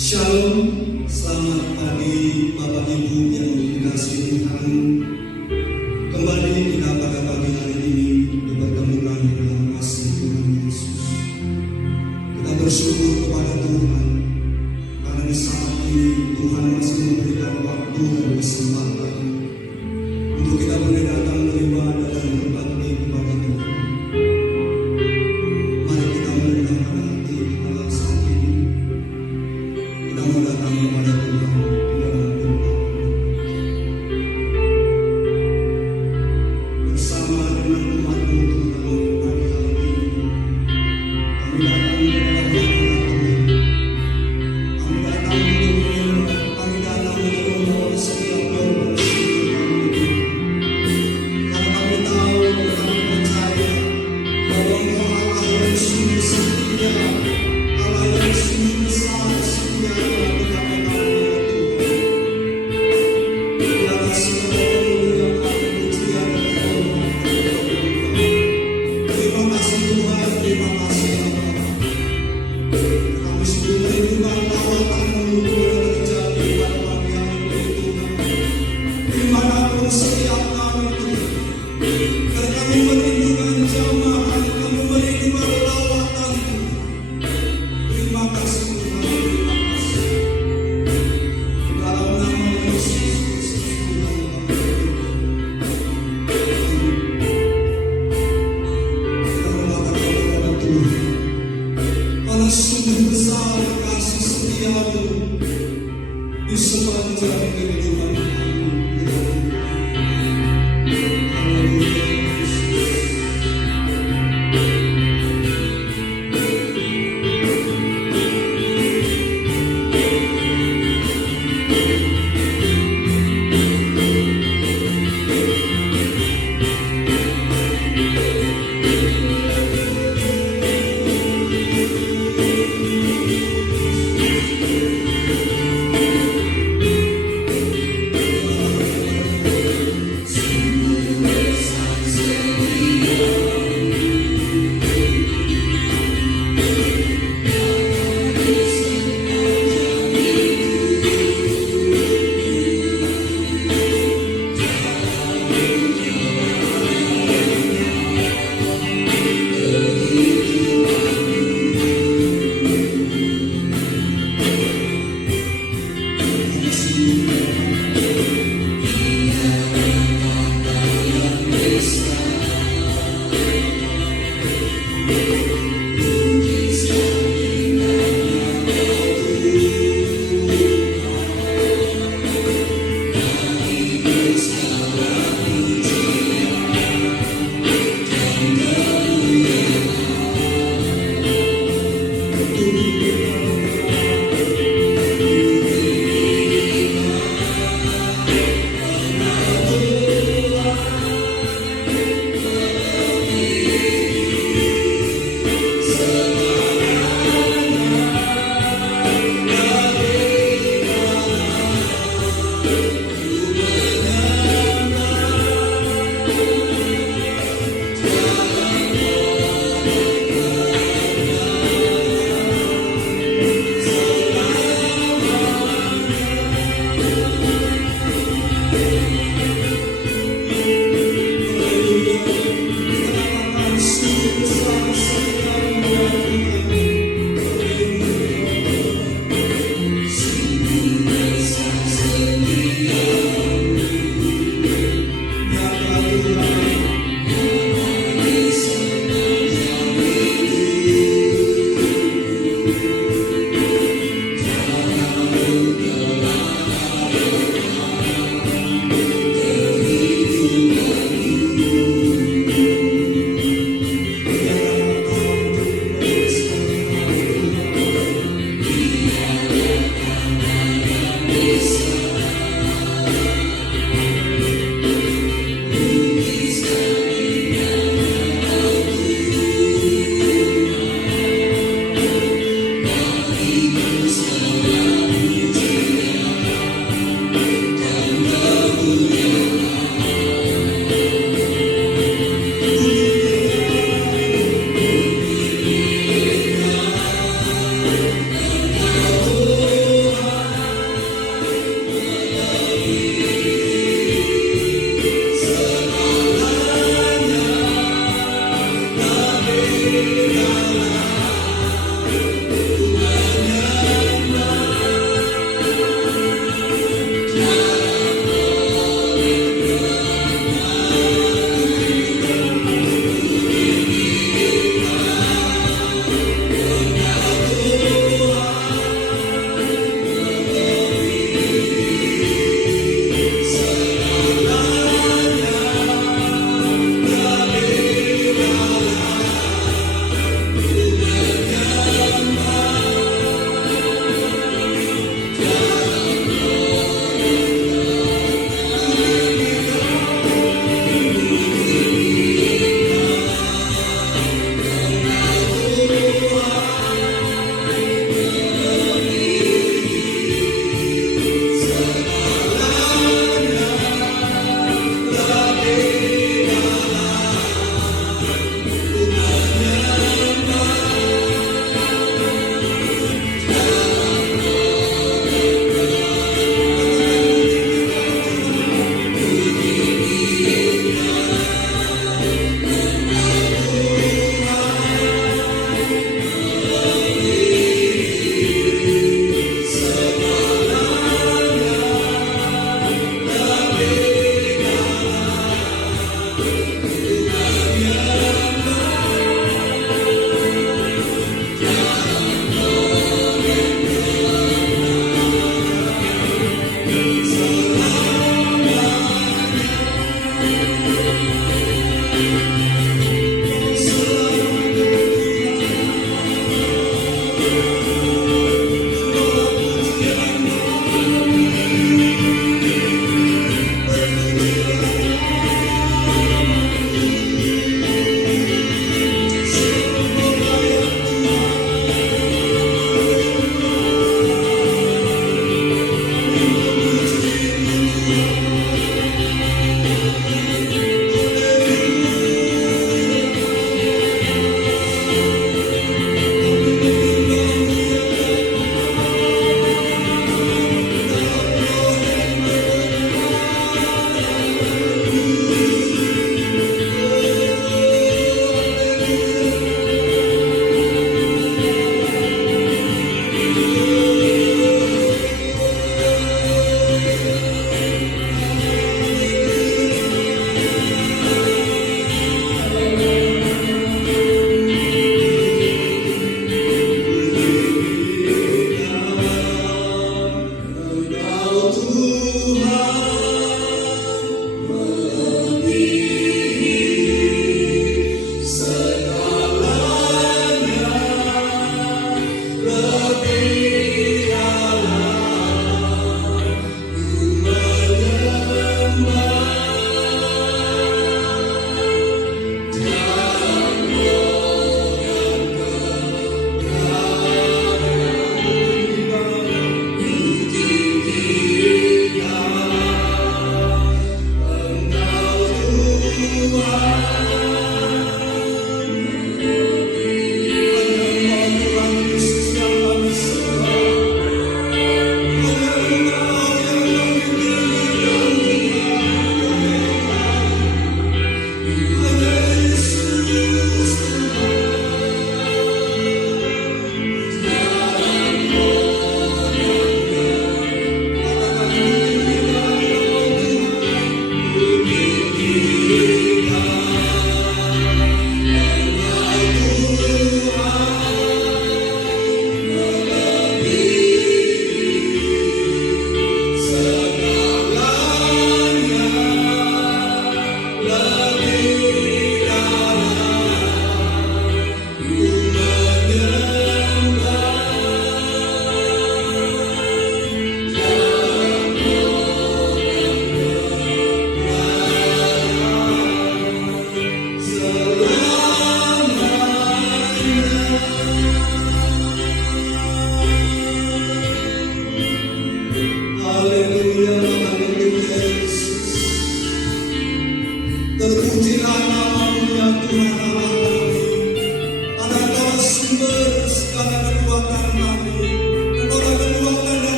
Shalom, selamat pagi Bapak Ibu yang dikasihi Tuhan. Kembali kita pada pagi hari ini dipertemukan dalam kasih Tuhan Yesus. Kita bersyukur kepada Tuhan karena di saat ini Tuhan masih memberikan waktu dan kesempatan untuk kita boleh datang beribadah dan berbakti kepada Tuhan. Mari kita merendahkan hati kita saat ini. Kita mau datang kepada Tuhan di dalam doa. Bersama dengan umat-Mu Tuhan pagi hari ini, kami datang kepada Tuhan. Kami datang untuk membawa setiap korban kami. Karena kami tahu dan kami percaya bahwa Engkau Allah yang sungguh setia, Allah yang sungguh besar setia dalam betapa kami ya Tuhan. Di atas segala kemuliaan, pujian dan hormat kepada Engkau. Terima kasih Tuhan, terima kasih Bapa. Kami sungguh merindukan lawatan-Mu boleh terjadi pada pagi hari ini Tuhan. Dimanapun setiap kami Tuhan. Karena kami merindukan jamaah, kami merindukan lawatan Tuhan. Terima kasih Tuhan, terima kasih. Dalam nama Yesus Kristus Tuhan kami berdoa. Kita mengatakan kepada Tuhan, karena sungguh besar kasih setia-Mu di sepanjang kehidupan kami. Haleluya Yesus.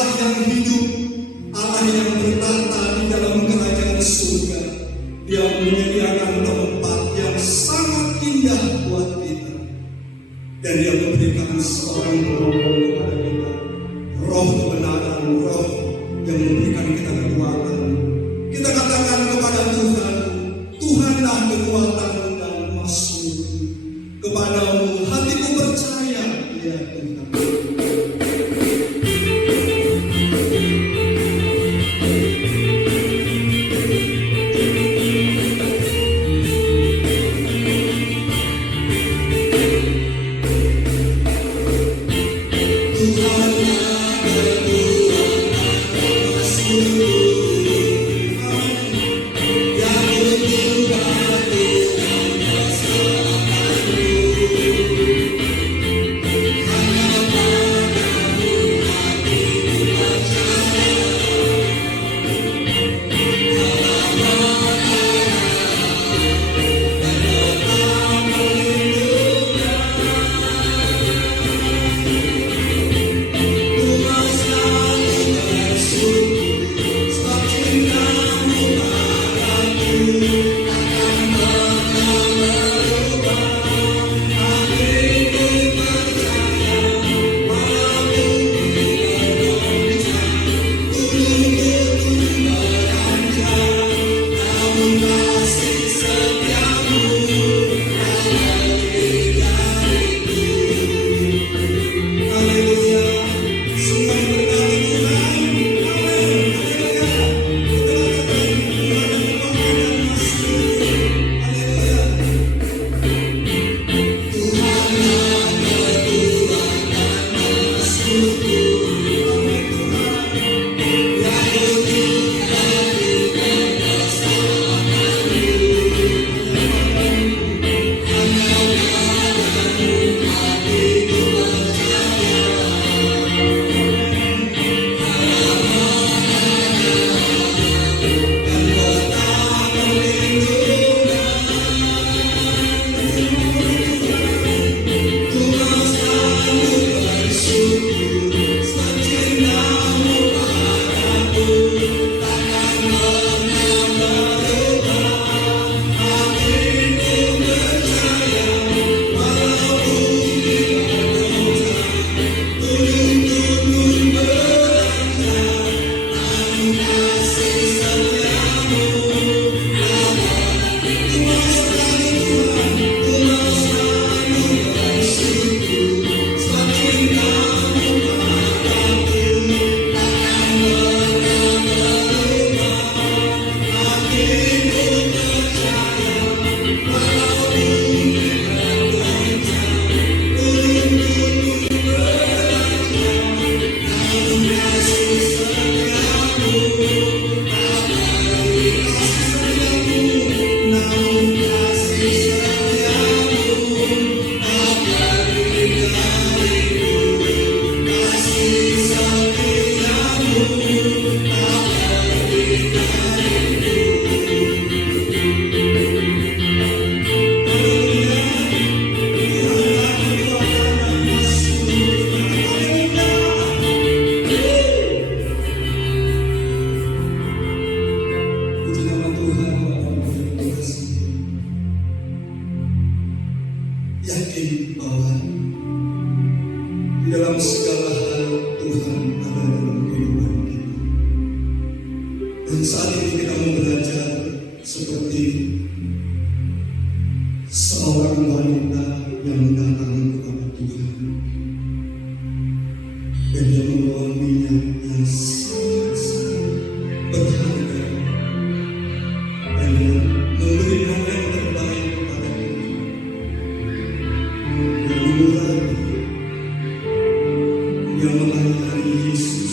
Allah yang hidup, Allah yang bertata di dalam kerajaan surga. Dia menyediakan tempat yang sangat indah buat kita. Dan dia memberikan seorang penolong kepada kita. Roh kebenaran, roh yang memberikan kita kekuatan. Kita katakan kepada Tuhan, Tuhanlah kekuatan dan emasku. Kepadamu hatiku percaya, ya Tuhan. Yakin bahwa di dalam segala hal Tuhan ada dalam kehidupan kita. Dan saat ini kita mau belajar seperti seorang wanita yang datang kepada Tuhan dan dia membawa minyak yang sangat berharga dan dia memberikan yang terbaik kepada kita. Dia melayani Yesus.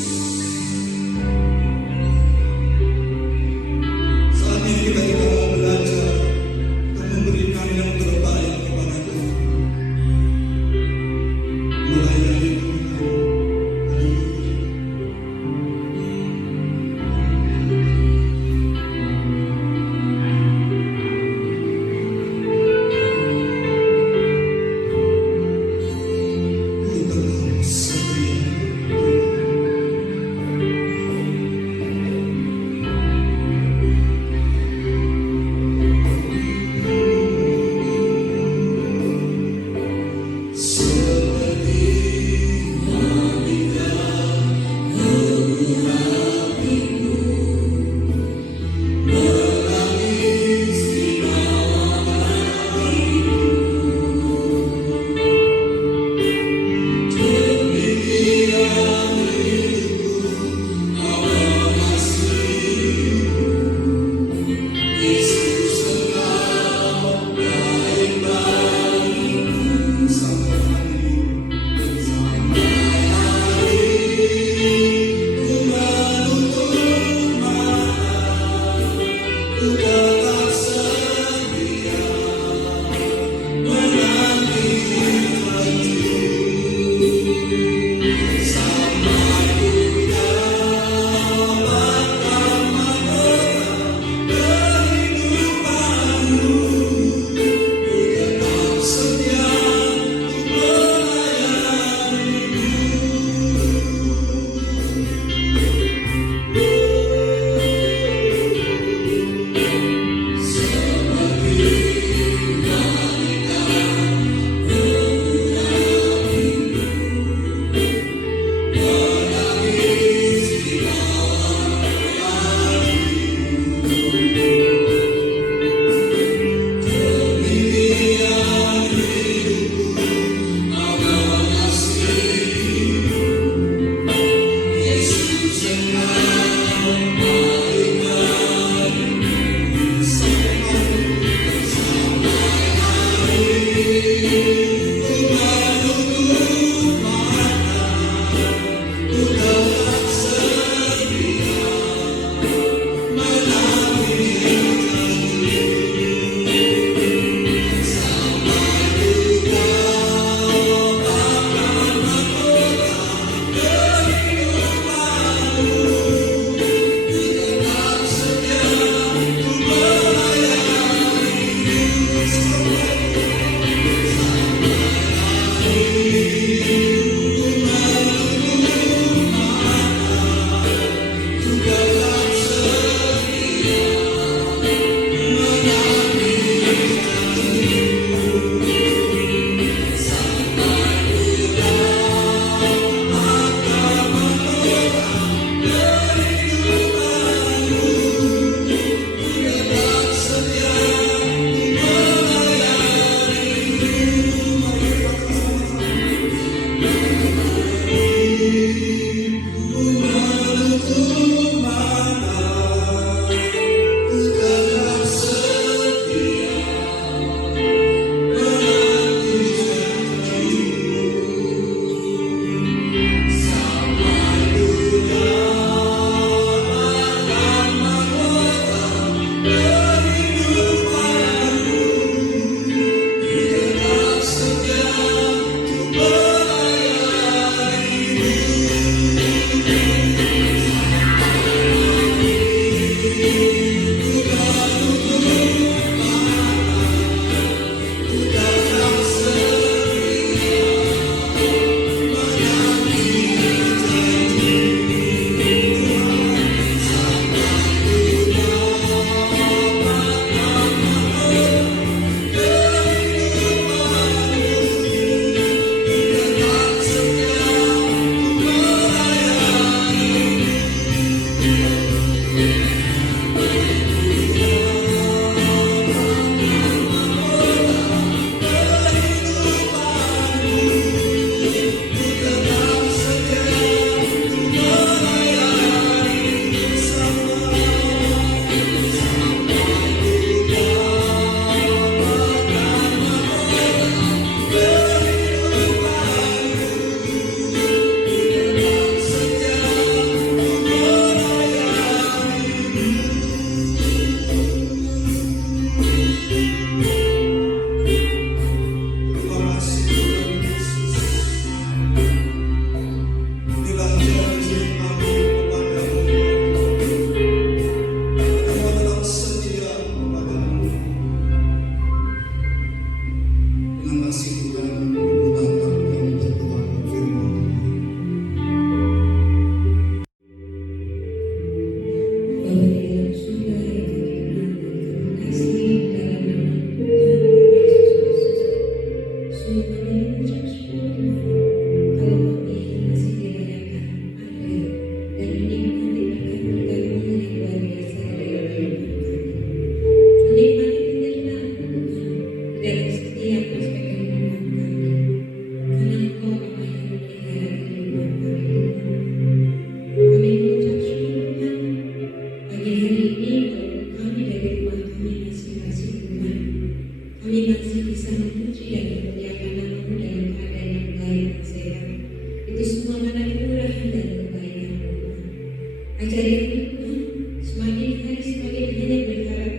Ajari Tuhan, semakin hari semakin hanya berharap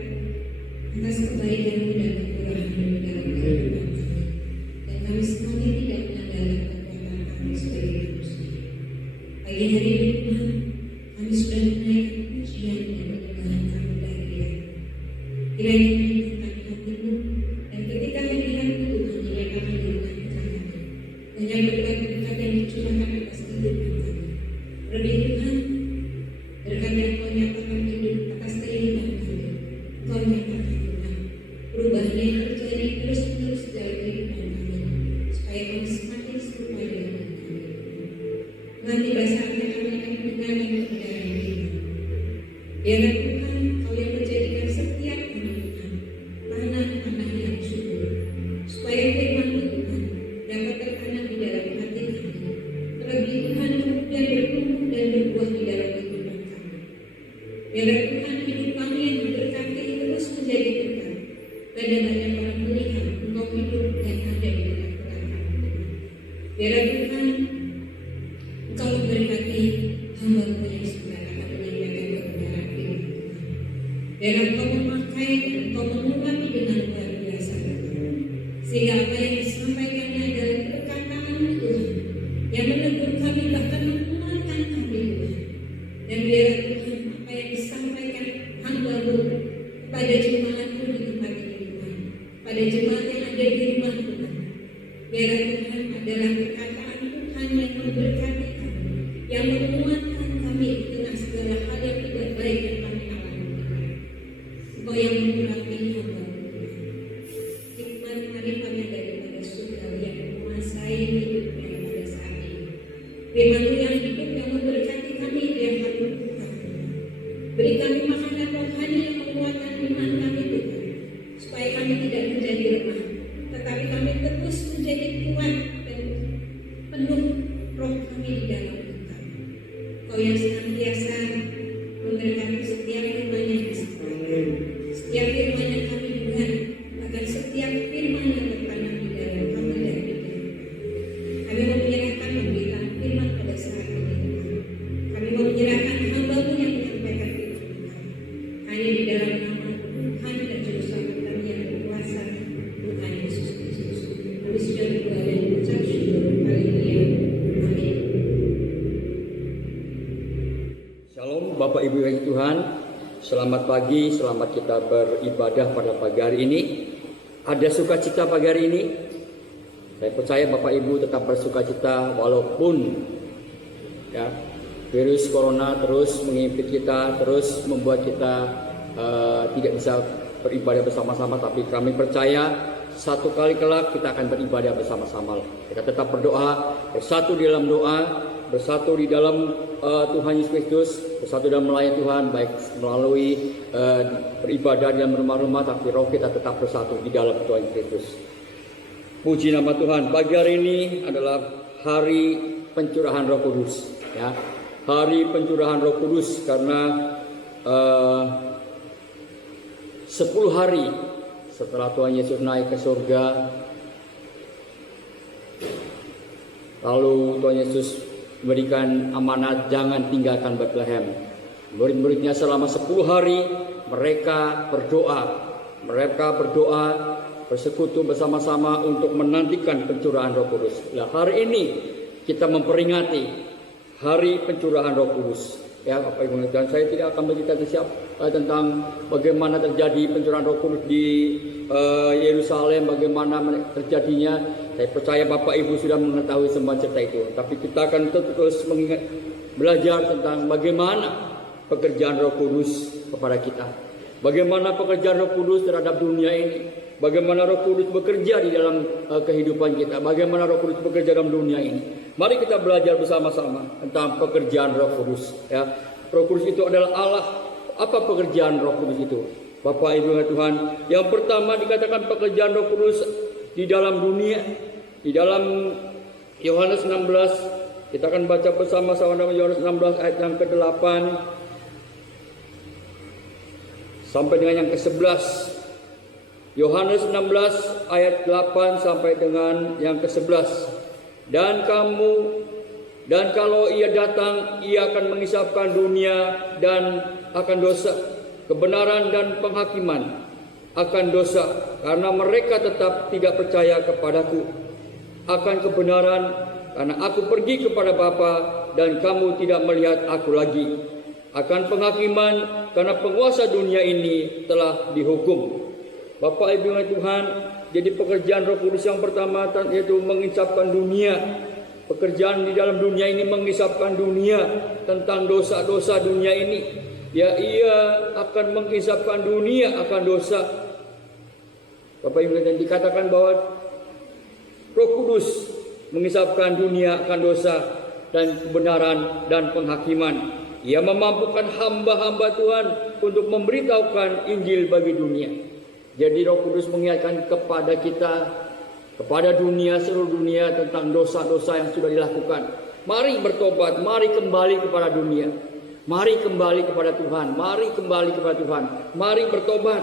atas kebaikan-Mu dan kemurahan-Mu dalam kehidupan kami. Dan kami semakin tidak mengandalkan kekuatan kami sebagai manusia. Pagi hari ini Tuhan, kami sudah menaikkan pujian dan penyembahan kami dari Dia. Kiranya menyenangkan hati-Mu, dan ketika hadirat-Mu Tuhan dinyatakan di tengah-tengah kami. Banyak berkat-berkat yang dicurahkan atas kehidupan kami. Lebih Tuhan, berkat yang Kau nyatakan hidup atas kehidupan kami. Kau nyatakan Tuhan, perubahan yang terjadi terus-menerus dalam kehidupan kami, supaya kami semakin serupa dengan kami. Tuhan, tiba saatnya kami akan mendengarkan kebenaran Firman. Biarlah Tuhan, Kau yang menjadikan setiap kami Tuhan tanah-tanah yang subur, supaya Firman-Mu Tuhan dapat tertanam di dalam hati kami. Terlebih Tuhan, kemudian bertumbuh dan berbuah di dalam kehidupan kami. Biarlah Tuhan, hidup kami yang diberkati terus menjadi berkat, dan banyak orang melihat Engkau hidup dan ada di tengah-tengah kami. Biarlah Tuhan, Engkau memberkati hamba-Mu yang sebentar akan menyampaikan kebenaran Firman Tuhan. Biarlah Engkau memakai dan Engkau mengurapi dengan luar biasa Tuhan, sehingga apa yang disampaikannya adalah berkat tangan-Mu Tuhan, yang menegur kami bahkan menguatkan kami Tuhan. Dan biarlah Tuhan, apa yang disampaikan hamba-Mu kepada jemaat-Mu di tempat ini Tuhan, pada jemaat yang ada di rumah Tuhan, biarlah Tuhan adalah perkataan Tuhan yang memberkati kami, yang menguatkan kami di tengah segala hal yang tidak baik yang kami alami Tuhan. Engkau yang mengurapi hamba-Mu Tuhan. Hikmat hari-hari daripada surga yang menguasai hidupnya pada saat ini. Firman-Mu yang hidup yang memberkati kami tiap hari Tuhan. Beri kami makanan rohani yang menguatkan iman kami Tuhan, supaya kami tidak menjadi lemah, tetapi kami terus menjadi kuat dan penuh roh kami di dalam Tuhan. Kau yang senantiasa memberkati setiap firman yang disampaikan, setiap firman yang kami dengar, bahkan setiap firman yang tertanam di dalam kami dan pikiran kami. Kami mau menyerahkan pemberitaan firman pada saat ini Tuhan. Kami mau menyerahkan hamba-Mu yang menyampaikan firman Tuhan. Hanya di dalam nama Tuhan dan Juru Selamat kami yang berkuasa, Tuhan Yesus Kristus. Kami sudah berdoa dan mengucap syukur. Haleluya. Amin. Shalom Bapak Ibu yang Tuhan, selamat pagi, selamat kita beribadah pada pagi hari ini. Ada sukacita pagi hari ini? Saya percaya Bapak Ibu tetap bersukacita walaupun ya, virus corona terus mengimpit kita, terus membuat kita tidak bisa beribadah bersama-sama. Tapi kami percaya satu kali kelak kita akan beribadah bersama-sama. Kita tetap berdoa, bersatu di dalam doa, bersatu di dalam Tuhan Yesus Kristus, bersatu dalam melayani Tuhan, baik melalui beribadah di dalam rumah-rumah, tapi roh kita tetap bersatu di dalam Tuhan Yesus Kristus. Puji nama Tuhan. Pagi hari ini adalah hari pencurahan Roh Kudus, ya. Hari pencurahan Roh Kudus karena 10 hari setelah Tuhan Yesus naik ke surga, lalu Tuhan Yesus memberikan amanat jangan tinggalkan Bethlehem. Murid-muridnya selama 10 hari mereka berdoa bersekutu bersama-sama untuk menantikan pencurahan Roh Kudus. Nah, hari ini kita memperingati hari pencurahan Roh Kudus. Ya, Bapak Ibu dan saya tidak akan bercerita tentang bagaimana terjadi pencurahan Roh Kudus di Yerusalem, bagaimana terjadinya. Saya percaya Bapak Ibu sudah mengetahui semua cerita itu. Tapi kita akan terus belajar tentang bagaimana pekerjaan Roh Kudus kepada kita. Bagaimana pekerjaan Roh Kudus terhadap dunia ini. Bagaimana Roh Kudus bekerja di dalam kehidupan kita. Bagaimana Roh Kudus bekerja dalam dunia ini. Mari kita belajar bersama-sama tentang pekerjaan Roh Kudus. Ya, Roh Kudus itu adalah Allah. Apa pekerjaan Roh Kudus itu? Bapak Ibu Tuhan, yang pertama dikatakan pekerjaan Roh Kudus di dalam dunia. Di dalam Yohanes 16, kita akan baca bersama-sama dalam Yohanes 16 ayat yang ke-8 sampai dengan yang ke-11. Yohanes 16 ayat 8 sampai dengan yang ke-11. Dan kamu Dan kalau ia datang, ia akan mengisapkan dunia dan akan dosa, kebenaran dan penghakiman akan dosa, karena mereka tetap tidak percaya kepadaku. Akan kebenaran, karena aku pergi kepada Bapa dan kamu tidak melihat aku lagi. Akan penghakiman, karena penguasa dunia ini telah dihukum. Bapak Ibu yang Tuhan, jadi pekerjaan Roh Kudus yang pertama yaitu mengisapkan dunia. Pekerjaan di dalam dunia ini mengisapkan dunia tentang dosa-dosa dunia ini. Ya, ia akan mengisapkan dunia akan dosa. Bapak Ibu yang dikatakan bahwa Roh Kudus mengisapkan dunia akan dosa dan kebenaran dan penghakiman. Ia memampukan hamba-hamba Tuhan untuk memberitahukan Injil bagi dunia. Jadi Roh Kudus mengingatkan kepada kita, kepada dunia, seluruh dunia tentang dosa-dosa yang sudah dilakukan. Mari bertobat, mari kembali kepada dunia. Mari kembali kepada Tuhan, mari kembali kepada Tuhan. Mari bertobat,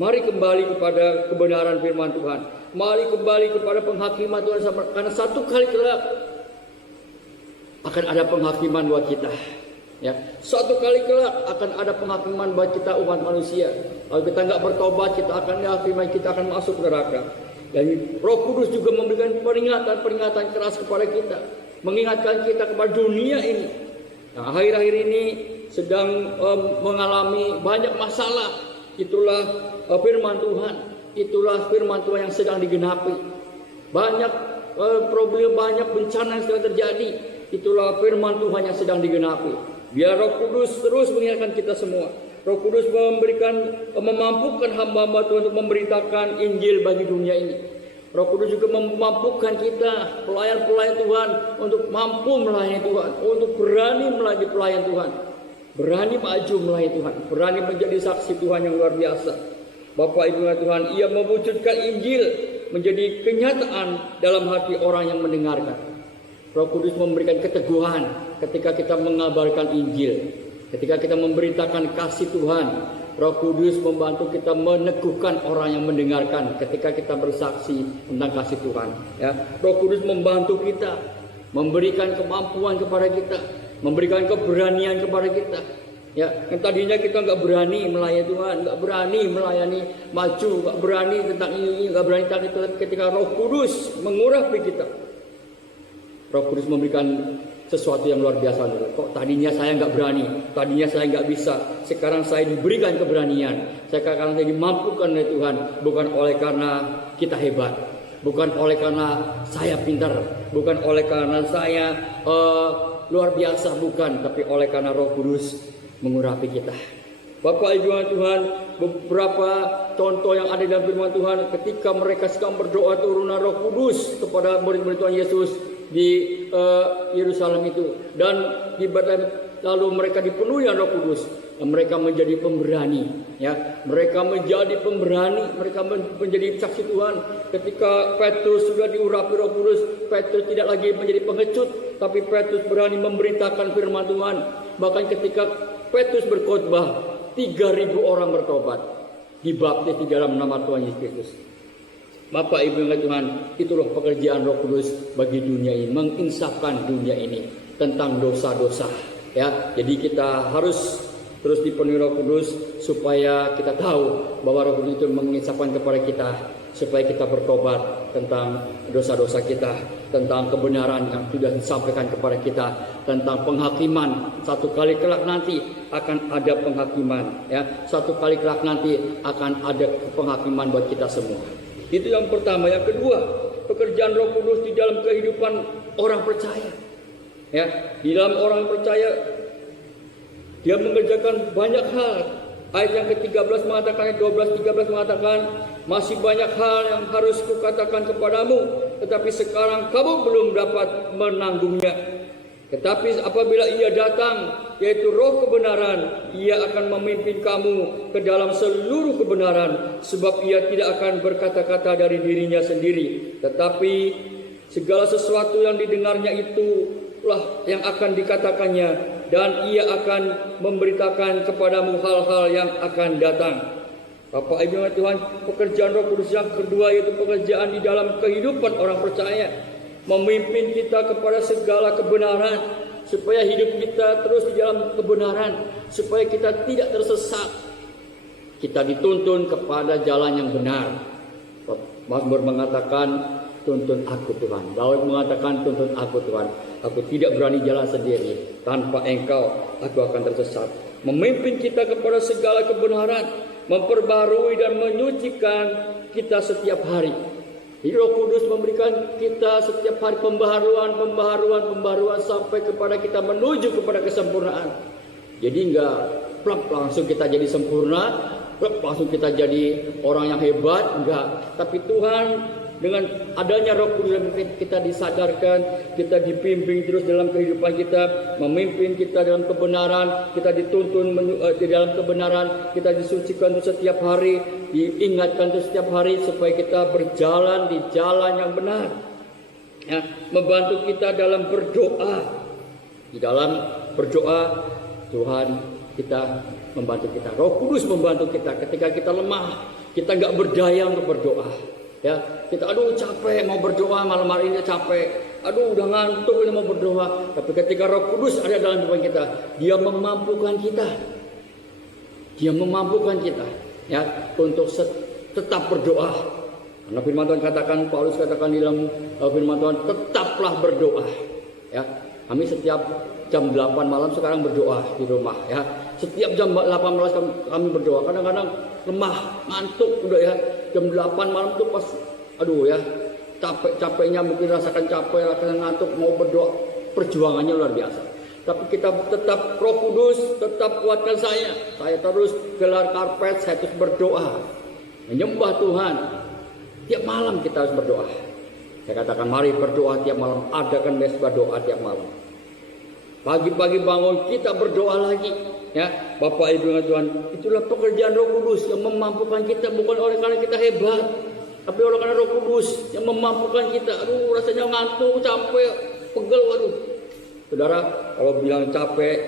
mari kembali kepada kebenaran firman Tuhan. Mari kembali kepada penghakiman Tuhan, karena satu kali kelak akan ada penghakiman buat kita. Ya, suatu kali kelak akan ada penghakiman buat kita umat manusia. Kalau kita nggak bertobat, kita akan masuk neraka. Dan Roh Kudus juga memberikan peringatan keras kepada kita, mengingatkan kita kepada dunia ini. Nah, akhir-akhir ini sedang mengalami banyak masalah. Itulah firman Tuhan. Itulah firman Tuhan yang sedang digenapi. Banyak problem, banyak bencana yang sedang terjadi. Itulah firman Tuhan yang sedang digenapi. Biar Roh Kudus terus mengingatkan kita semua. Roh Kudus memampukan hamba-hamba Tuhan untuk memberitakan Injil bagi dunia ini. Roh Kudus juga memampukan kita, pelayan-pelayan Tuhan, untuk mampu melayani Tuhan, untuk berani melayani pelayan Tuhan, berani maju melayani Tuhan, berani menjadi saksi Tuhan yang luar biasa. Bapak Ibu Tuhan, ia mewujudkan Injil menjadi kenyataan dalam hati orang yang mendengarkan. Roh Kudus memberikan keteguhan ketika kita mengabarkan Injil, ketika kita memberitakan kasih Tuhan. Roh Kudus membantu kita meneguhkan orang yang mendengarkan ketika kita bersaksi tentang kasih Tuhan. Ya, Roh Kudus membantu kita, memberikan kemampuan kepada kita, memberikan keberanian kepada kita. Ya, yang tadinya kita nggak berani melayani Tuhan, nggak berani melayani maju, nggak berani tentang ini, nggak berani tentang itu. Ketika Roh Kudus mengurapi kita, Roh Kudus memberikan sesuatu yang luar biasa. Kok tadinya saya nggak berani, tadinya saya nggak bisa, sekarang saya diberikan keberanian. Sekarang saya dimampukan oleh Tuhan, bukan oleh karena kita hebat, bukan oleh karena saya pintar, bukan oleh karena saya luar biasa, bukan, tapi oleh karena Roh Kudus mengurapi kita. Bapak Ibu Tuhan, beberapa contoh yang ada dalam firman Tuhan ketika mereka sedang berdoa turunan Roh Kudus kepada murid-murid Tuhan Yesus di Yerusalem itu, dan lalu mereka dipenuhi Roh Kudus, dan mereka menjadi pemberani. Ya, mereka menjadi pemberani, mereka menjadi saksi Tuhan. Ketika Petrus sudah diurapi Roh Kudus, Petrus tidak lagi menjadi pengecut, tapi Petrus berani memberitakan firman Tuhan. Bahkan ketika Petrus berkhotbah, 3.000 orang bertobat, dibaptis di dalam nama Tuhan Yesus Kristus. Bapak Ibu yang Tuhan, itulah pekerjaan Roh Kudus bagi dunia ini, menginsafkan dunia ini tentang dosa-dosa. Ya, jadi kita harus terus dipenuhi Roh Kudus supaya kita tahu bahwa Roh Kudus itu menginsafkan kepada kita, supaya kita bertobat tentang dosa-dosa kita, tentang kebenaran yang sudah disampaikan kepada kita, tentang penghakiman. Satu kali kelak nanti akan ada penghakiman. Ya, satu kali kelak nanti akan ada penghakiman buat kita semua. Itu yang pertama. Yang kedua, pekerjaan Roh Kudus di dalam kehidupan orang percaya. Ya, di dalam orang percaya dia mengerjakan banyak hal. Ayat yang ke-13 mengatakan, ayat 12-13 mengatakan, masih banyak hal yang harus kukatakan kepadamu, tetapi sekarang kamu belum dapat menanggungnya. Tetapi apabila ia datang, yaitu Roh kebenaran, ia akan memimpin kamu ke dalam seluruh kebenaran, sebab ia tidak akan berkata-kata dari dirinya sendiri, tetapi segala sesuatu yang didengarnya itulah yang akan dikatakannya, dan ia akan memberitakan kepadamu hal-hal yang akan datang. Bapak Ibu Tuhan, pekerjaan Roh Kudus yang kedua yaitu pekerjaan di dalam kehidupan orang percaya. memimpin kita kepada segala kebenaran, supaya hidup kita terus di dalam kebenaran, supaya kita tidak tersesat. Kita dituntun kepada jalan yang benar. Mazmur mengatakan, tuntun aku Tuhan. Daud mengatakan, tuntun aku Tuhan. Aku tidak berani jalan sendiri. Tanpa Engkau, aku akan tersesat. Memimpin kita kepada segala kebenaran, memperbarui dan menyucikan kita setiap hari. Roh Kudus memberikan kita setiap hari pembaharuan sampai kepada kita menuju kepada kesempurnaan. Jadi enggak plak langsung kita jadi sempurna, plak langsung kita jadi orang yang hebat, enggak. Tapi Tuhan dengan adanya Roh Kudus kita disadarkan, kita dibimbing terus dalam kehidupan kita, memimpin kita dalam kebenaran, kita dituntun di dalam kebenaran, kita disucikan setiap hari, diingatkan setiap hari supaya kita berjalan di jalan yang benar. Ya, membantu kita dalam berdoa. Di dalam berdoa Tuhan kita membantu kita. Roh Kudus membantu kita ketika kita lemah, kita nggak berdaya untuk berdoa. Ya, kita capek mau berdoa malam hari ini capek. Udah ngantuk ini mau berdoa. Tapi ketika Roh Kudus ada dalam hidup kita, Dia memampukan kita. Dia memampukan kita ya untuk tetap berdoa. Karena firman Tuhan katakan, Paulus katakan di dalam firman Tuhan, tetaplah berdoa. Ya, kami setiap jam 8 malam sekarang berdoa di rumah ya. Setiap jam 8 malam kami berdoa. Kadang-kadang lemah, ngantuk udah ya. Jam 8 malam tuh pas capeknya mungkin rasakan capek, rasakan ngantuk, mau berdoa, perjuangannya luar biasa. Tapi kita tetap, Roh Kudus tetap kuatkan saya terus gelar karpet, saya terus berdoa, menyembah Tuhan. Tiap malam kita harus berdoa. Saya katakan mari berdoa tiap malam, adakan mesbah doa tiap malam. Pagi-pagi bangun kita berdoa lagi. Ya, Bapak Ibu yang Tuhan, itulah pekerjaan Roh Kudus yang memampukan kita, bukan oleh karena kita hebat, tapi oleh karena Roh Kudus yang memampukan kita. Rasanya ngantuk, capek, pegel, Saudara, kalau bilang capek,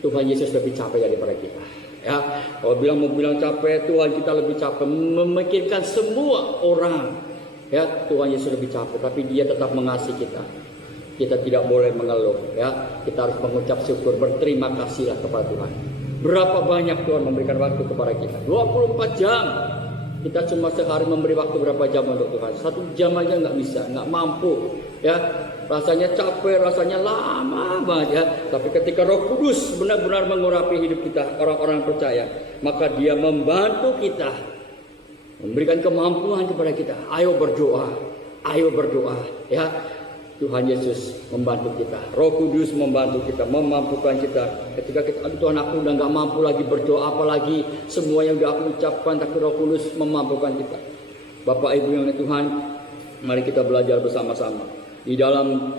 Tuhan Yesus lebih capek daripada kita. Ya, kalau mau bilang capek, Tuhan kita lebih capek memikirkan semua orang. Ya, Tuhan Yesus lebih capek, tapi Dia tetap mengasihi kita. Kita tidak boleh mengeluh ya. Kita harus mengucap syukur, berterima kasihlah kepada Tuhan. Berapa banyak Tuhan memberikan waktu kepada kita? 24 jam. Kita cuma sehari memberi waktu berapa jam untuk Tuhan? 1 jam aja nggak bisa, nggak mampu ya. Rasanya capek, rasanya lama banget ya. Tapi ketika Roh Kudus benar-benar mengurapi hidup kita, orang-orang percaya, maka Dia membantu kita, memberikan kemampuan kepada kita. Ayo berdoa ya. Tuhan Yesus membantu kita, Roh Kudus membantu kita, memampukan kita. Ketika kita, Tuhan aku udah nggak mampu lagi berdoa, apalagi semua yang udah aku ucapkan, tapi Roh Kudus memampukan kita. Bapak Ibu yang Tuhan, mari kita belajar bersama-sama. Di dalam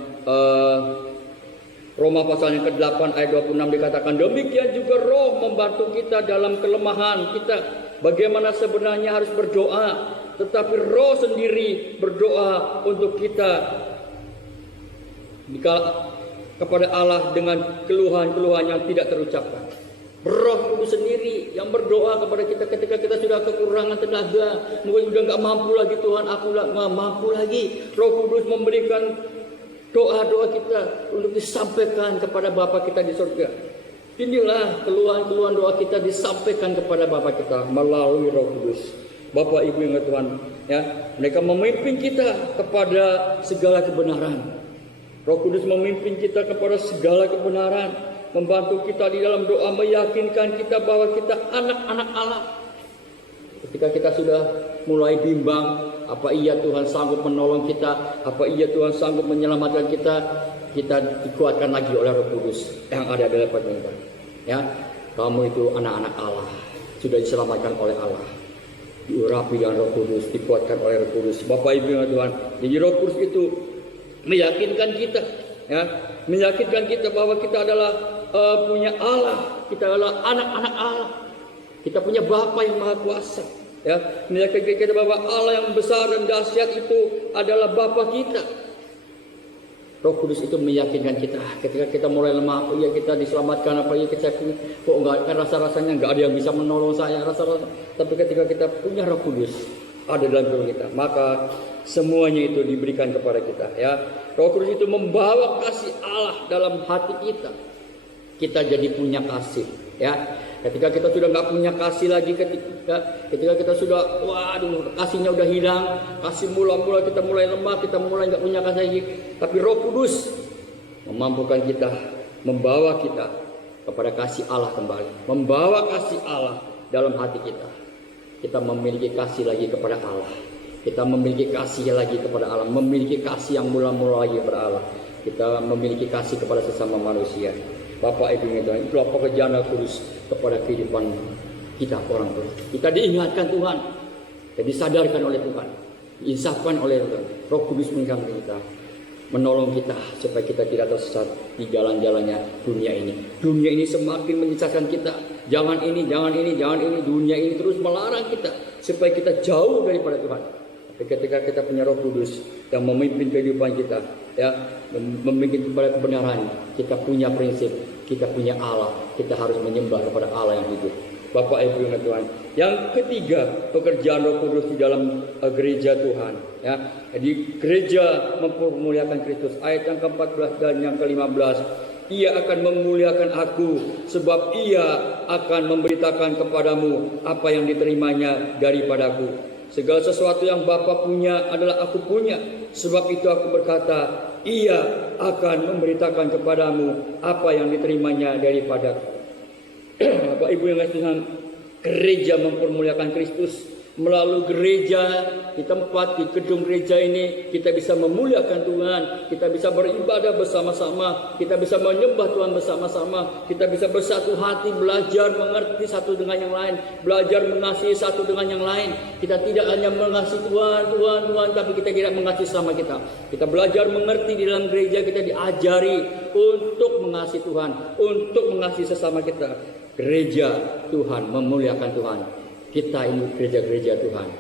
Roma pasal yang ke-8 ayat 26 dikatakan, demikian juga Roh membantu kita dalam kelemahan kita. Bagaimana sebenarnya harus berdoa, tetapi Roh sendiri berdoa untuk kita kepada Allah dengan keluhan-keluhan yang tidak terucapkan. Roh Kudus sendiri yang berdoa kepada kita ketika kita sudah kekurangan tenaga, mungkin sudah nggak mampu lagi, Tuhan aku nggak mampu lagi. Roh Kudus memberikan doa-doa kita untuk disampaikan kepada Bapa kita di surga. Inilah keluhan-keluhan doa kita disampaikan kepada Bapa kita melalui Roh Kudus. Bapak Ibu yang Tuhan ya, mereka memimpin kita kepada segala kebenaran. Roh Kudus memimpin kita kepada segala kebenaran, membantu kita di dalam doa, meyakinkan kita bahwa kita anak-anak Allah. Ketika kita sudah mulai bimbang, apa iya Tuhan sanggup menolong kita, apa iya Tuhan sanggup menyelamatkan kita, kita dikuatkan lagi oleh Roh Kudus yang ada dalam kita. Ya, kamu itu anak-anak Allah, sudah diselamatkan oleh Allah, diurapi dengan Roh Kudus, dikuatkan oleh Roh Kudus. Bapak Ibu yang Tuhan, jadi Roh Kudus itu meyakinkan kita ya, meyakinkan kita bahwa kita adalah punya Allah, kita adalah anak-anak Allah, kita punya Bapa yang Maha Kuasa ya, meyakinkan kita bahwa Allah yang besar dan dahsyat itu adalah Bapa kita. Roh Kudus itu meyakinkan kita ketika kita mulai lemah, apa ya kita diselamatkan, apa ya kita kok enggak, kan rasa-rasanya enggak ada yang bisa menolong saya, rasa-rasa. Tapi ketika kita punya Roh Kudus, ada dalam kehidupan kita. Maka semuanya itu diberikan kepada kita, ya. Roh Kudus itu membawa kasih Allah dalam hati kita. Kita jadi punya kasih, ya. Ketika kita sudah nggak punya kasih lagi, ketika kita sudah, waduh, kasihnya udah hilang, kasih mula-mula kita mulai lemah, kita mulai nggak punya kasih lagi. Tapi Roh Kudus memampukan kita, membawa kita kepada kasih Allah kembali, membawa kasih Allah dalam hati kita. Kita memiliki kasih lagi kepada Allah. Kita memiliki kasih lagi kepada Allah, memiliki kasih yang mula-mula lagi kepada Allah. Kita memiliki kasih kepada sesama manusia. Bapak Ibu Tuhan, itulah pekerjaan Roh Kudus kepada kehidupan kita orang tua. Kita diingatkan Tuhan, kita disadarkan oleh Tuhan, diinsafkan oleh Tuhan. Roh Kudus mengingatkan kita, menolong kita supaya kita tidak tersesat di jalan-jalannya dunia ini. Dunia ini semakin menyesatkan kita. Jangan ini, jangan ini, jangan ini. Dunia ini terus melarang kita supaya kita jauh daripada Tuhan. Tapi ketika kita punya Roh Kudus yang memimpin kehidupan kita, ya, memimpin kepada kebenaran, kita punya prinsip, kita punya Allah, kita harus menyembah kepada Allah yang hidup. Bapak Ibu yang Tuhan. Yang ketiga, pekerjaan Roh Kudus di dalam gereja Tuhan, ya. Jadi gereja mempermuliakan Kristus. Ayat yang ke-14 dan yang ke-15. Ia akan memuliakan aku, sebab ia akan memberitakan kepadamu apa yang diterimanya daripadaku. Segala sesuatu yang Bapa punya adalah aku punya. Sebab itu aku berkata, ia akan memberitakan kepadamu apa yang diterimanya daripadaku. Bapak Ibu yang kasih Tuhan, gereja mempermuliakan Kristus. Melalui gereja, di tempat, di gedung gereja ini, kita bisa memuliakan Tuhan, kita bisa beribadah bersama-sama, kita bisa menyembah Tuhan bersama-sama, kita bisa bersatu hati, belajar mengerti satu dengan yang lain, belajar mengasihi satu dengan yang lain. Kita tidak hanya mengasihi Tuhan, tapi kita tidak mengasihi sama kita. Kita belajar mengerti di dalam gereja, kita diajari untuk mengasihi Tuhan, untuk mengasihi sesama kita. Gereja Tuhan, memuliakan Tuhan. Kita ini gereja-gereja Tuhan.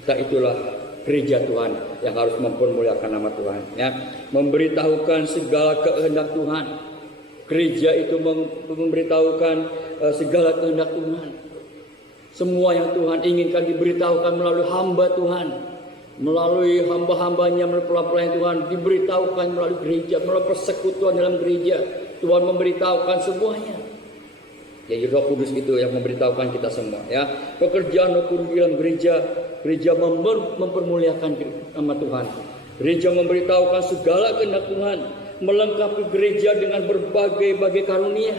Kita itulah gereja Tuhan yang harus mempermuliakan nama Tuhan, ya. Memberitahukan segala kehendak Tuhan. Gereja itu memberitahukan segala kehendak Tuhan. Semua yang Tuhan inginkan diberitahukan melalui hamba Tuhan, melalui hamba-hambanya, melalui pelayan Tuhan, diberitahukan melalui gereja, melalui persekutuan dalam gereja. Tuhan memberitahukan semuanya. Jadi Roh Kudus itu yang memberitahukan kita semua, ya. Pekerjaan Roh Kudus dalam gereja, gereja mempermuliakan nama Tuhan. Gereja memberitahukan segala kehendak Tuhan, melengkapi gereja dengan berbagai-bagai karunia.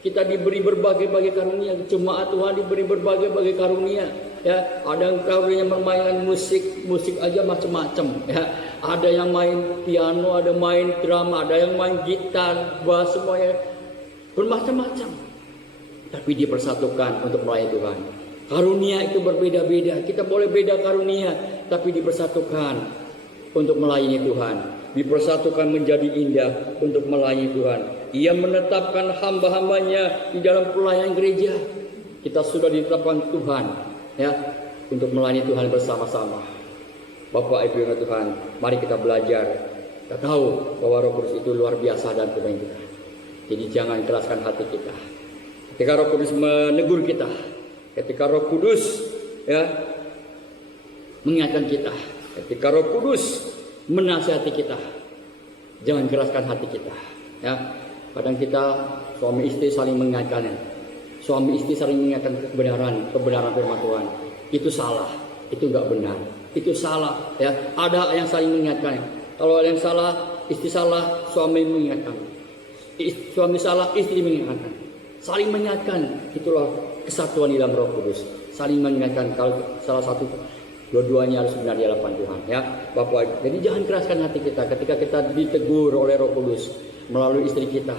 Kita diberi berbagai-bagai karunia, jemaat Tuhan diberi berbagai-bagai karunia, ya. Ada yang karunia memainkan musik aja macam-macam, ya. Ada yang main piano, ada main drama, ada yang main gitar, bass, semuanya bermacam-macam. Tapi dipersatukan untuk melayani Tuhan. Karunia itu berbeda-beda. Kita boleh beda karunia, tapi dipersatukan untuk melayani Tuhan. Dipersatukan menjadi indah untuk melayani Tuhan. Ia menetapkan hamba-hambanya di dalam pelayanan gereja. Kita sudah ditetapkan Tuhan, ya, untuk melayani Tuhan bersama-sama. Bapak Ibu yang Tuhan, mari kita belajar. Kita tahu bahwa Roh Kudus itu luar biasa dan Tuhan kita. Jadi jangan keraskan hati kita. Ketika Roh Kudus menegur kita, ketika Roh Kudus, ya, mengingatkan kita, ketika Roh Kudus menasihati kita, jangan keraskan hati kita, ya. Kadang kita suami istri saling mengingatkan, suami istri saling mengingatkan kebenaran firman Tuhan. Itu salah, itu enggak benar, itu salah, ya. Ada yang saling mengingatkan. Kalau ada yang salah, istri salah, suami mengingatkan. Suami salah, istri mengingatkan. Saling mengingatkan, itulah kesatuan di dalam Roh Kudus. Saling mengingatkan, kalau salah satu, dua-duanya harus benar di hadapan Tuhan, ya, Bapak. Jadi jangan keraskan hati kita ketika kita ditegur oleh Roh Kudus melalui istri kita,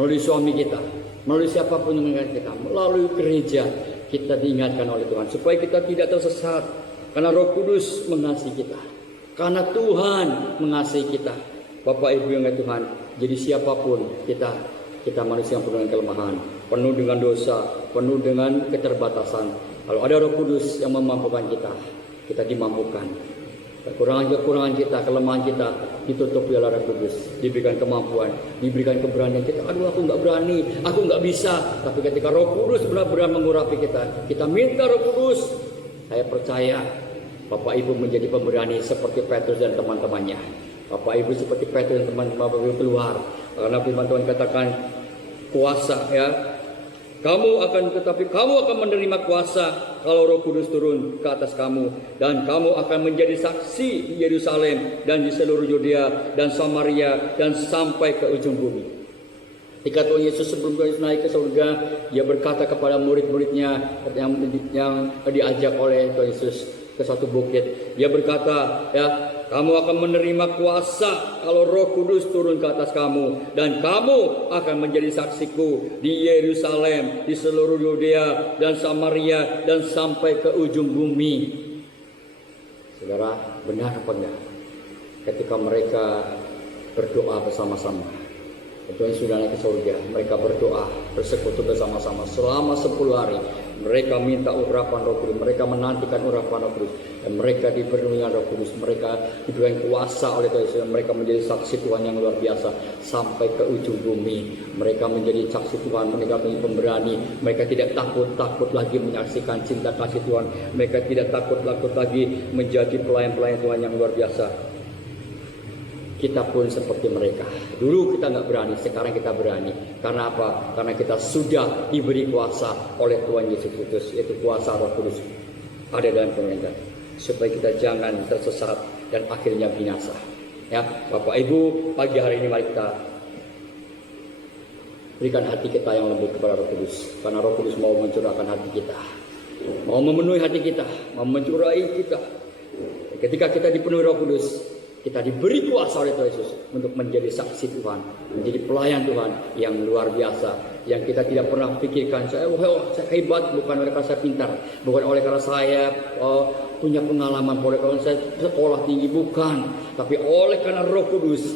melalui suami kita, melalui siapapun yang mengingatkan kita, melalui gereja kita diingatkan oleh Tuhan supaya kita tidak tersesat. Karena Roh Kudus mengasihi kita, karena Tuhan mengasihi kita, Bapak Ibu yang Tuhan. Jadi siapapun kita manusia yang penuh dengan kelemahan, penuh dengan dosa, penuh dengan keterbatasan. Kalau ada Roh Kudus yang memampukan kita dimampukan. Kekurangan kita, kelemahan kita ditutupi oleh Roh Kudus, diberikan kemampuan, diberikan keberanian kita. Aduh, aku nggak berani, aku nggak bisa. Tapi ketika Roh Kudus benar-benar mengurapi kita minta Roh Kudus. Saya percaya Bapak Ibu menjadi pemberani seperti Petrus dan teman-temannya. Bapak Ibu seperti Petrus dan teman-teman Bapak Ibu keluar. Karena firman Tuhan katakan kuasa ya. Kamu akan menerima kuasa kalau Roh Kudus turun ke atas kamu, dan kamu akan menjadi saksi di Yerusalem dan di seluruh Yudea dan Samaria dan sampai ke ujung bumi. Ketika Tuhan Yesus sebelum Tuhan Yesus naik ke surga, Dia berkata kepada murid-muridnya yang diajak oleh Tuhan Yesus ke satu bukit. Dia berkata, ya, kamu akan menerima kuasa kalau Roh Kudus turun ke atas kamu, dan kamu akan menjadi saksiku di Yerusalem, di seluruh Yudea dan Samaria dan sampai ke ujung bumi. Saudara, benar apa enggak? Ketika mereka berdoa bersama-sama, Tuhan sudah naik ke surga, mereka berdoa bersekutu bersama-sama selama 10 hari. Mereka minta urapan Roh Kudus, mereka menantikan urapan Roh Kudus, dan mereka dipenuhi Roh Kudus, mereka diberikan kuasa oleh Tuhan Yesus. Mereka menjadi saksi Tuhan yang luar biasa sampai ke ujung bumi. Mereka menjadi saksi Tuhan, mereka menjadi pemberani. Mereka tidak takut lagi menyaksikan cinta kasih Tuhan. Mereka tidak takut lagi menjadi pelayan-pelayan Tuhan yang luar biasa. Kita pun seperti mereka. Dulu kita nggak berani, sekarang kita berani. Karena apa? Karena kita sudah diberi kuasa oleh Tuhan Yesus Kristus, yaitu kuasa Roh Kudus ada dalam pemerintah, supaya kita jangan tersesat dan akhirnya binasa. Ya, Bapak Ibu, pagi hari ini mari kita berikan hati kita yang lembut kepada Roh Kudus, karena Roh Kudus mau mencurahkan hati kita, mau memenuhi hati kita, mau mencurahi kita. Ketika kita dipenuhi Roh Kudus, kita diberi kuasa oleh Tuhan Yesus untuk menjadi saksi Tuhan, menjadi pelayan Tuhan yang luar biasa, yang kita tidak pernah pikirkan. Saya hebat bukan oleh karena saya pintar, bukan oleh karena saya punya pengalaman, oleh karena saya sekolah tinggi, bukan, tapi oleh karena Roh Kudus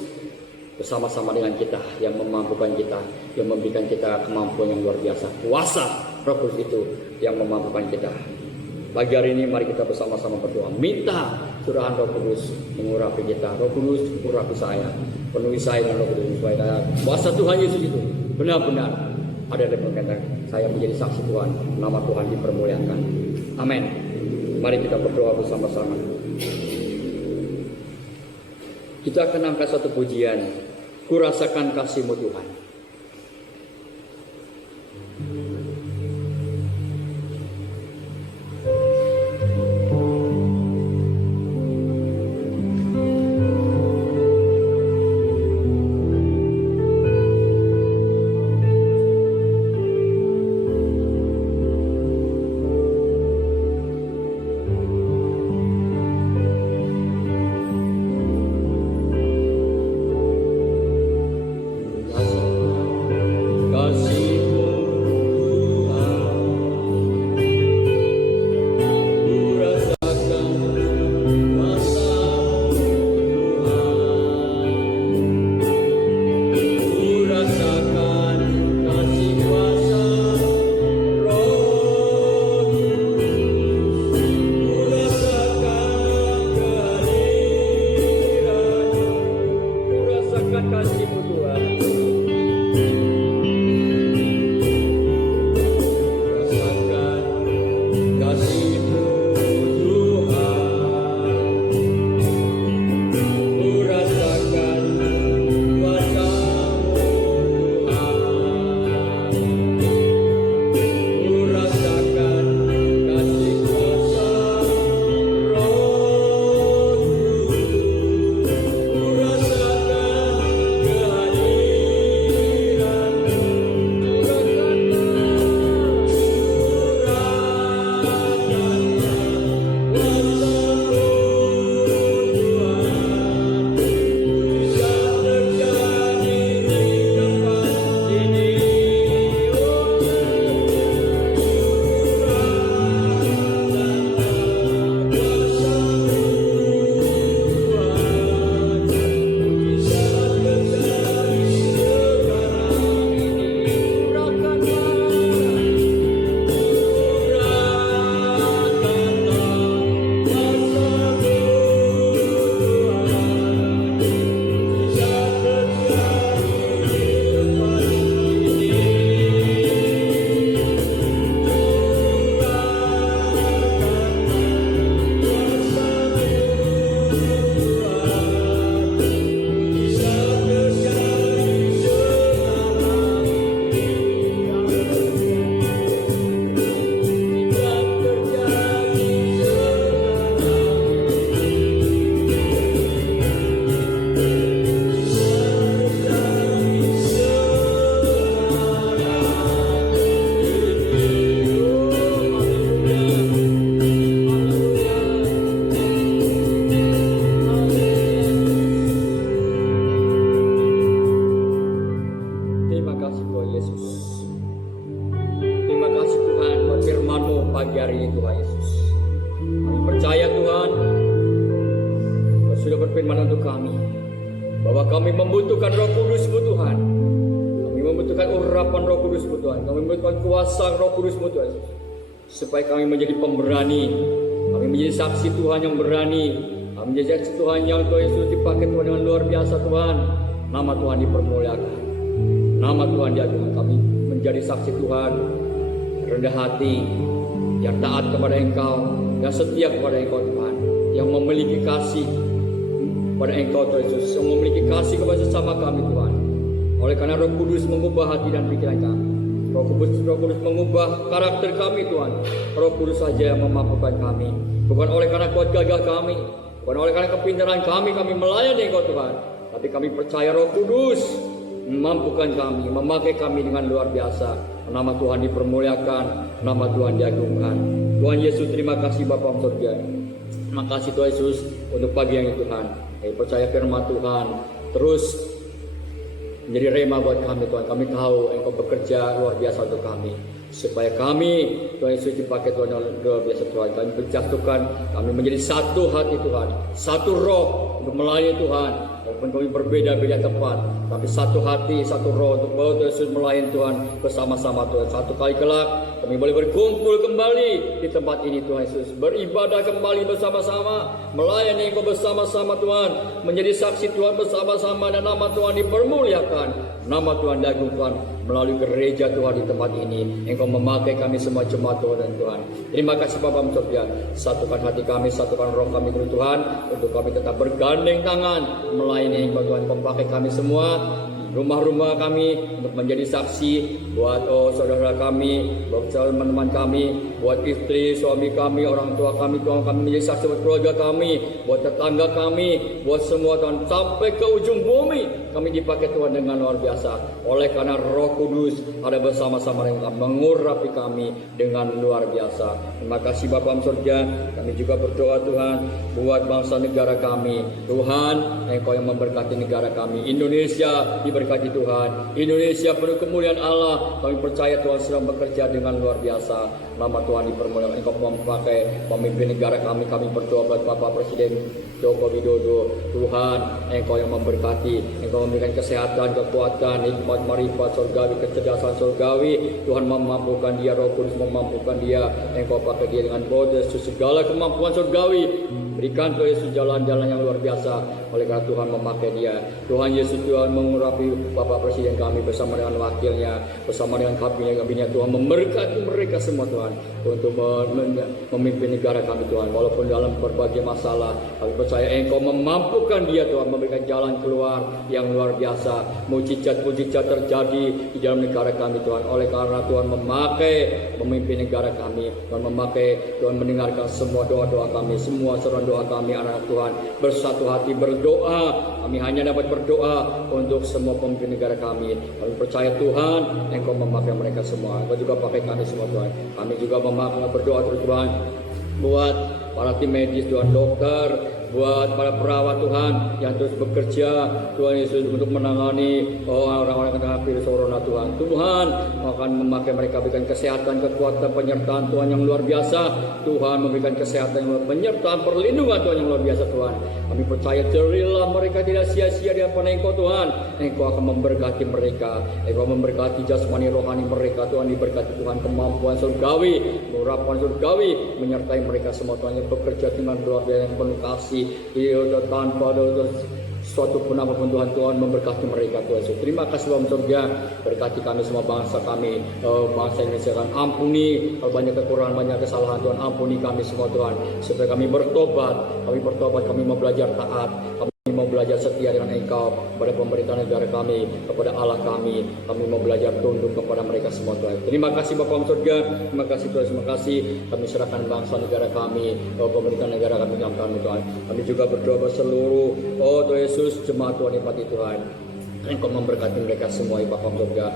bersama-sama dengan kita yang memampukan kita, yang memberikan kita kemampuan yang luar biasa. Kuasa Roh Kudus itu yang memampukan kita. Pagi hari ini mari kita bersama-sama berdoa, minta curahan Roh Kudus mengurapi kita. Roh Kudus urapi saya, penuhi saya dengan Roh Kudus, supaya kuasa Tuhan Yesus itu benar-benar ada di dalam saya menjadi saksi Tuhan, nama Tuhan dipermuliakan. Amin. Mari kita berdoa bersama-sama. Kita akan angkat satu pujian, kurasakan kasih-Mu Tuhan. Rasa pagi hari ini Tuhan Yesus. Kami percaya Tuhan, Kau sudah berfirman untuk kami, bahwa kami membutuhkan Roh Kudus-Mu Tuhan. Kami membutuhkan urapan Roh Kudus-Mu Tuhan. Kami membutuhkan kuasa Roh Kudus-Mu Tuhan Yesus. Supaya kami menjadi pemberani, kami menjadi saksi Tuhan yang berani, kami menjadi saksi Tuhan yang Tuhan Yesus dipakai Tuhan dengan luar biasa Tuhan. Nama Tuhan dipermuliakan, nama Tuhan diagungkan. Kami menjadi saksi Tuhan, rendah hati, yang taat kepada Engkau, yang setia kepada Engkau Tuhan, yang memiliki kasih kepada Engkau Tuhan Yesus, yang memiliki kasih kepada sesama kami Tuhan. Oleh karena Roh Kudus mengubah hati dan pikiran kami, Roh Kudus mengubah karakter kami Tuhan. Roh Kudus saja yang memampukan kami. Bukan oleh karena kuat gagah kami, bukan oleh karena kepintaran kami melayani Engkau Tuhan. Tapi kami percaya Roh Kudus memampukan kami, memakai kami dengan luar biasa. Nama Tuhan dipermuliakan, nama Tuhan diagungkan. Tuhan Yesus, terima kasih Bapa surga. Terima kasih Tuhan Yesus untuk pagi yang ini Tuhan. Kami percaya firman Tuhan terus menjadi rema buat kami Tuhan. Kami tahu Engkau bekerja luar biasa untuk kami, supaya kami Tuhan Yesus dipakai Tuhan yang luar biasa Tuhan. Kami berjatuhkan, kami menjadi satu hati Tuhan, satu roh untuk melayani Tuhan. Walaupun kami berbeda-beda tempat, tapi satu hati, satu roh untuk Tuhan Yesus melayani Tuhan bersama-sama Tuhan. Satu kali kelak kami boleh berkumpul kembali di tempat ini Tuhan Yesus, beribadah kembali bersama-sama, melayani Engkau bersama-sama Tuhan, menjadi saksi Tuhan bersama-sama, dan nama Tuhan dipermuliakan, nama Tuhan diagungkan melalui gereja Tuhan di tempat ini. Engkau memakai kami semua jemaat Tuhan dan Tuhan. Terima kasih Bapa surga. Satukan hati kami, satukan roh kami Tuhan, untuk kami tetap bergandeng tangan melayani Engkau Tuhan. Memakai kami semua, rumah-rumah kami, untuk menjadi saksi buat saudara kami, buat teman-teman kami, buat istri, suami kami, orang tua kami Tuhan. Kami menjadi saksi buat keluarga kami, buat tetangga kami, buat semua Tuhan, sampai ke ujung bumi. Kami dipakai Tuhan dengan luar biasa. Oleh karena Roh Kudus ada bersama-sama dengan kami, mengurapi kami dengan luar biasa. Terima kasih Bapa surga. Kami juga berdoa Tuhan buat bangsa negara kami. Tuhan, Engkau yang memberkati negara kami. Indonesia diberkati Tuhan. Indonesia penuh kemuliaan Allah. Kami percaya Tuhan sedang bekerja dengan luar biasa. Nama Tuhan dipermuliakan. Engkau memakai pemimpin negara kami. Kami berdoa buat Bapak Presiden Joko Widodo. Tuhan, Engkau yang memberkati. Engkau memberikan kesehatan, kekuatan, hikmat, marifat surgawi, kecerdasan surgawi. Tuhan memampukan dia, Roh Kudus memampukan dia. Engkau pakai dia dengan bodes, segala kemampuan surgawi. Berikan Tuhan Yesus jalan-jalan yang luar biasa. Oleh karena Tuhan memakai dia. Tuhan Yesus, Tuhan mengurapi Bapak Presiden kami bersama dengan wakilnya, bersama dengan kabinetnya. Tuhan memberkati mereka semua Tuhan, untuk memimpin negara kami Tuhan. Walaupun dalam berbagai masalah, kami percaya Engkau memampukan dia Tuhan, memberikan jalan keluar yang luar biasa. Mujizat-mujizat terjadi di dalam negara kami Tuhan. Oleh karena Tuhan memakai memimpin negara kami, Tuhan memakai, Tuhan mendengarkan semua doa-doa kami, semua seruan doa kami anak Tuhan. Bersatu hati berdoa. Kami hanya dapat berdoa untuk semua pemimpin negara kami. Kami percaya Tuhan, Engkau memakai mereka semua. Engkau juga pakai kami semua Tuhan. Kami juga berdoa terus Tuhan buat para tim medis Tuhan, dokter, buat para perawat Tuhan yang terus bekerja Tuhan Yesus untuk menangani orang-orang yang kena virus corona Tuhan. Tuhan akan memakai mereka, berikan kesehatan, kekuatan, penyertaan Tuhan yang luar biasa. Tuhan memberikan kesehatan yang luar, penyertaan, perlindungan Tuhan yang luar biasa Tuhan. Kami percaya jerilah mereka tidak sia-sia di hadapan Engkau Tuhan. Engkau akan memberkati mereka. Engkau memberkati jasmani rohani mereka Tuhan. Diberkati Tuhan kemampuan surgawi, urapan surgawi menyertai mereka semua Tuhan, yang bekerja dengan luar biasa, yang penuh kasih, tanpa ada suatu pun apapun Tuhan. Tuhan memberkati mereka Tuhan. Terima kasih Bapa surga. Berkati kami semua, bangsa kami, bangsa Indonesia Tuhan. Ampuni kalau banyak kekurangan, banyak kesalahan Tuhan. Ampuni kami semua Tuhan, supaya kami bertobat. Kami mau belajar taat. Kami mau belajar setia dengan Engkau pada pemerintah negara kami, kepada Allah kami. Kami mau belajar tunduk kepada mereka semua Tuhan. Terima kasih Bapa surga. Terima kasih Tuhan. Terima kasih. Kami serahkan bangsa negara kami, pemerintah negara kami dalam kami Tuhan. Kami juga berdoa buat seluruh Tuhan Yesus, jemaat Tuhan yang pati Tuhan. Engkau memberkati mereka semua Bapa surga.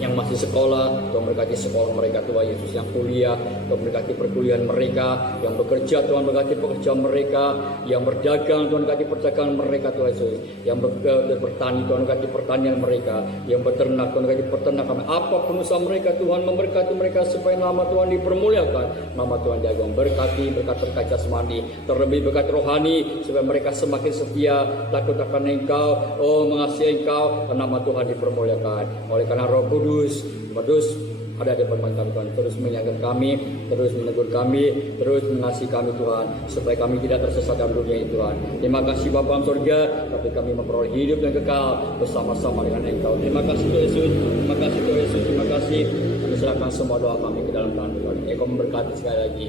yang masih sekolah, Tuhan berkati sekolah mereka Tuhan Yesus, yang kuliah, Tuhan berkati perkuliahan mereka, yang bekerja Tuhan berkati pekerjaan mereka, yang berdagang Tuhan berkati perdagangan mereka Tuhan Yesus, yang bertani Tuhan berkati pertanian mereka, yang beternak Tuhan berkati peternakan, apapun usaha mereka Tuhan memberkati mereka supaya nama Tuhan dipermuliakan, nama Tuhan diagung, berkati berkat jasmani, terlebih berkat rohani supaya mereka semakin setia, takut akan Engkau, mengasihi Engkau, dan nama Tuhan dipermuliakan. Oleh karena Roh Kudus ada di depan kami Tuhan, terus mengingatkan kami, terus menegur kami, terus mengasihi kami Tuhan, supaya kami tidak tersesat dalam dunia ini Tuhan. Terima kasih Bapa dalam surga, tapi kami memperoleh hidup yang kekal bersama-sama dengan Engkau. Terima kasih Tuhan Yesus, terima kasih Tuhan Yesus, terima kasih. Kami serahkan semua doa kami ke dalam tangan Tuhan. Engkau memberkati sekali lagi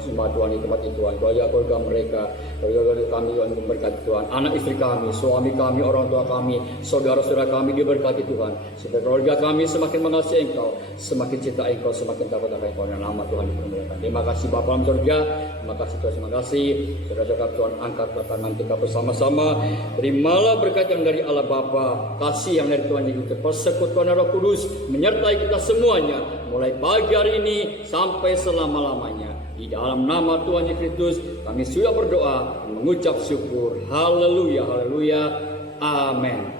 semua Tuhan di tempat ini Tuhan, keluarga mereka, keluarga kami Tuhan memberkati Tuhan, anak istri kami, suami kami, orang tua kami, saudara-saudara kami diberkati Tuhan, supaya keluarga kami semakin mengasihi Engkau, semakin cinta Engkau, semakin takut akan Engkau, dan nama Tuhan dipermuliakan. Terima kasih Bapa dalam surga, terima kasih Tuhan, terima kasih. Saudara-saudara Tuhan, angkat tangan kita bersama-sama. Terimalah berkat yang dari Allah Bapa, kasih yang dari Tuhan Yesus, persekutuan Roh Kudus menyertai kita semuanya, mulai pagi hari ini sampai selama-lamanya. Di dalam nama Tuhan Yesus Kristus kami sudah berdoa, mengucap syukur. Haleluya, haleluya, amin.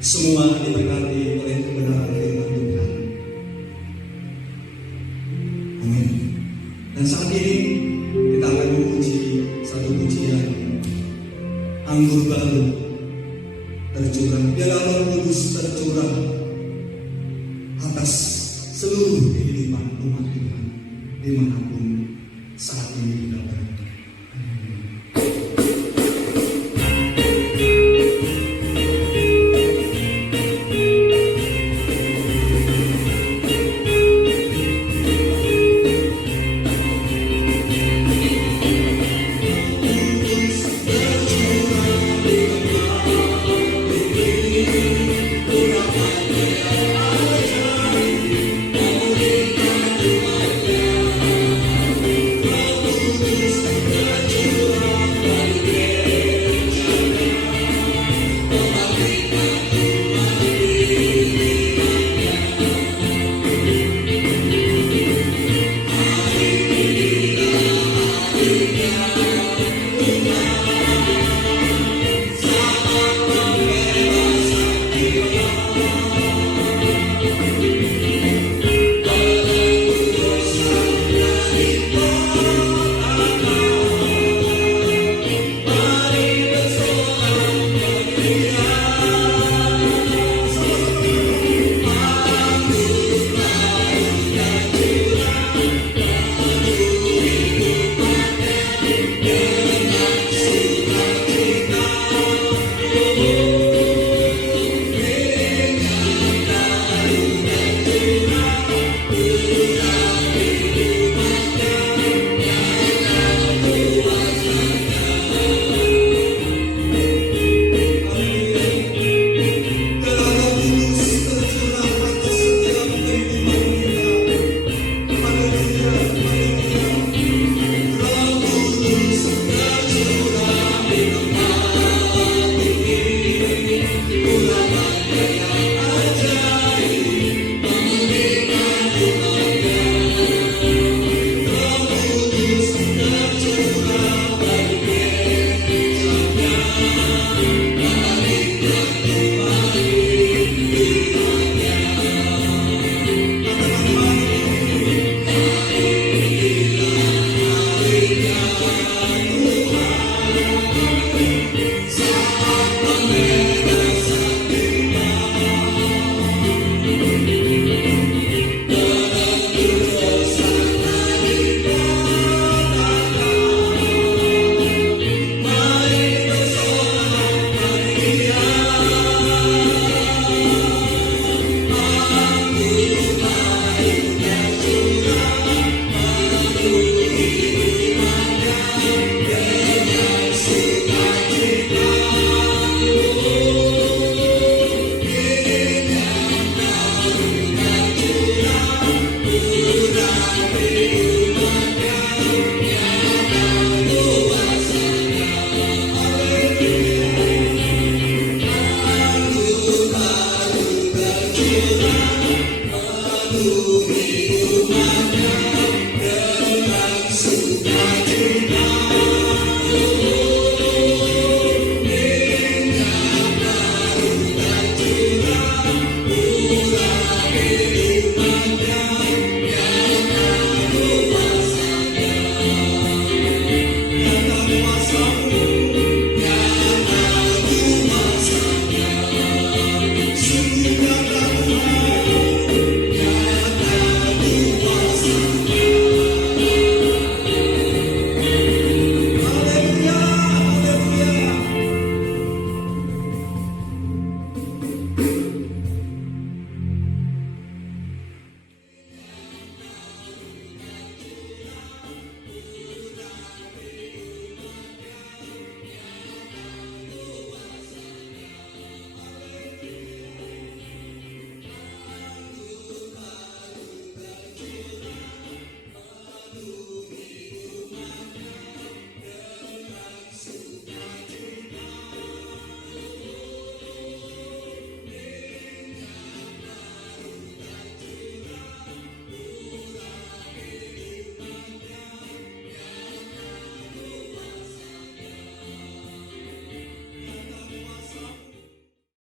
Semua diberkati oleh kebenaran firman Tuhan. Amin. Dan saat ini kita akan memuji satu pujian, anggur baru tercurah, biarlah Roh Kudus tercurah atas seluruh kehidupan umat Tuhan dimanapun saat ini kita berada. Haleluya.